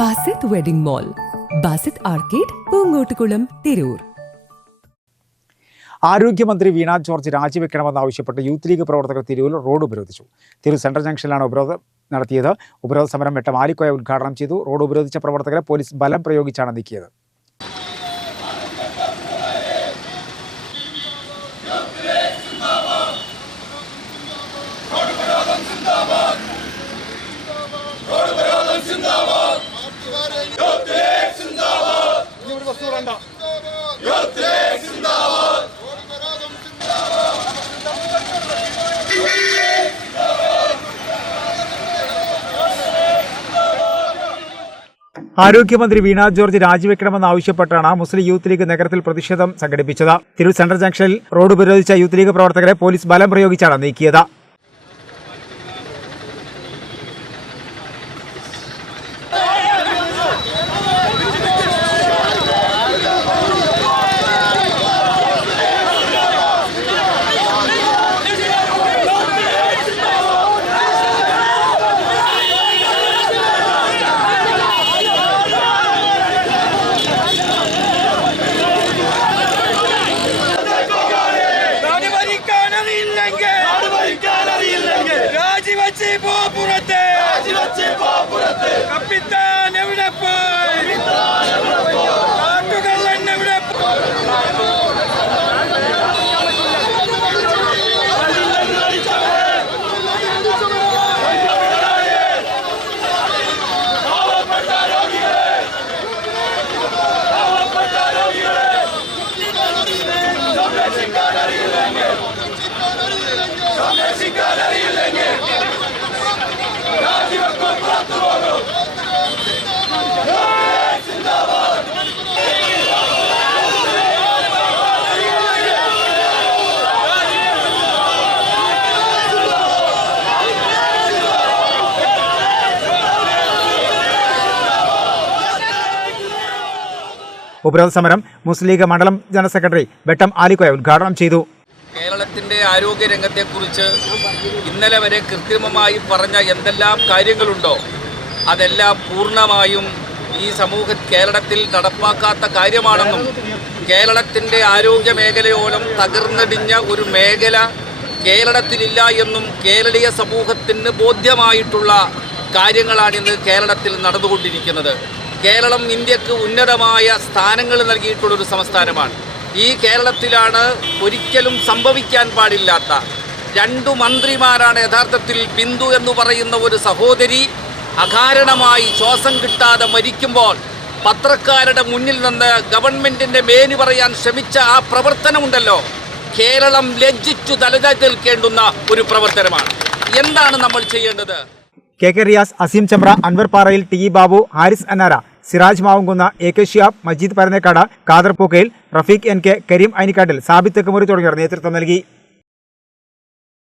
Basith wedding mall Basith arcade Poongottukulam Tirur. ആരോഗ്യമന്ത്രി വീണ ജോർജ് രാജിവെക്കണമെന്നാവശ്യപ്പെട്ട് youth league പ്രവർത്തകർ തിരൂരിൽ റോഡ് ഉപരോധിച്ചു. തിരൂർ സെൻട്രൽ ജംഗ്ഷനിലാണ് ഉപരോധം നടത്തിയത്. ഉപരോധ സമരം വെട്ടം ആലിക്കോയ ഉദ്ഘാടനം ചെയ്തു. റോഡ് ഉപരോധിച്ച പ്രവർത്തകരെ പോലീസ് ബലം പ്രയോഗിച്ചാണ് നീക്കിയത്. ആരോഗ്യമന്ത്രി വീണാ ജോർജ് രാജിവെക്കണമെന്ന് രാജിവെക്കണമെന്നാവശ്യപ്പെട്ടാണ് മുസ്ലിം യൂത്ത് ലീഗ് നഗരത്തിൽ പ്രതിഷേധം സംഘടിപ്പിച്ചത്. തിരൂർ സെൻട്രൽ ജംഗ്ഷനിൽ റോഡ് ഉപരോധിച്ച യൂത്ത് ലീഗ് പ്രവർത്തകരെ പോലീസ് ബലം പ്രയോഗിച്ചാണ് നീക്കിയത്. ഭരിക്കാനറിയില്ലെങ്കിൽ രാജിവെച്ച് പോ പുറത്ത്. കപ്പിത്താൻ എവിടെ ഉപരോധ സമരം മുസ്ലിം ലീഗ് മണ്ഡലം ജനറൽ സെക്രട്ടറി വെട്ടം ആലിക്കോയ ഉദ്ഘാടനം ചെയ്തു. കേരളത്തിന്റെ ആരോഗ്യ രംഗത്തെക്കുറിച്ച് ഇന്നലെ വരെ കൃത്രിമമായി പറഞ്ഞ എന്തെല്ലാം കാര്യങ്ങളുണ്ടോ? അതെല്ലാം പൂർണമായും ഈ സമൂഹ കേരളത്തിൽ നടപ്പാക്കാത്ത കാര്യമാണെന്നും കേരളത്തിന്റെ ആരോഗ്യ മേഖലയോളം തകർന്നടിഞ്ഞ ഒരു മേഖല കേരളത്തിലില്ല എന്നും കേരളീയ സമൂഹത്തിന് ബോധ്യമായിട്ടുള്ള കാര്യങ്ങളാണ് ഇന്ന് കേരളത്തിൽ നടന്നുകൊണ്ടിരിക്കുന്നത്. കേരളം ഇന്ത്യയ്ക്ക് ഉന്നതമായ സ്ഥാനങ്ങൾ നൽകിയിട്ടുള്ളൊരു സംസ്ഥാനമാണ്. ഈ കേരളത്തിലാണ് ഒരിക്കലും സംഭവിക്കാൻ പാടില്ലാത്ത രണ്ടു മന്ത്രിമാരാണ് യഥാർത്ഥത്തിൽ ബിന്ദു എന്ന് പറയുന്ന ഒരു സഹോദരി അകാരണമായി ശ്വാസം കിട്ടാതെ മരിക്കുമ്പോൾ പത്രക്കാരുടെ മുന്നിൽ നിന്ന് ഗവൺമെന്റിന്റെ മേനി പറയാൻ ശ്രമിച്ച ആ പ്രവർത്തനമുണ്ടല്ലോ. കേരളം ലജ്ജിച്ചു തലതാഴ്ത്തേൽക്കേണ്ടുന്ന ഒരു പ്രവർത്തനമാണ്. എന്താണ് നമ്മൾ ചെയ്യേണ്ടത്? K K Riyas Azeem Chamra Anwar Parayil T Babu Haris Annara. Siraj Mavumkunnu A K Shiyab Majeed Paranekkad Khader Pookkayil Rafeeq N K Kareem Anikkattil Sabith Thekkumuri തുടങ്ങിയവർ നേതൃത്വം നൽകി.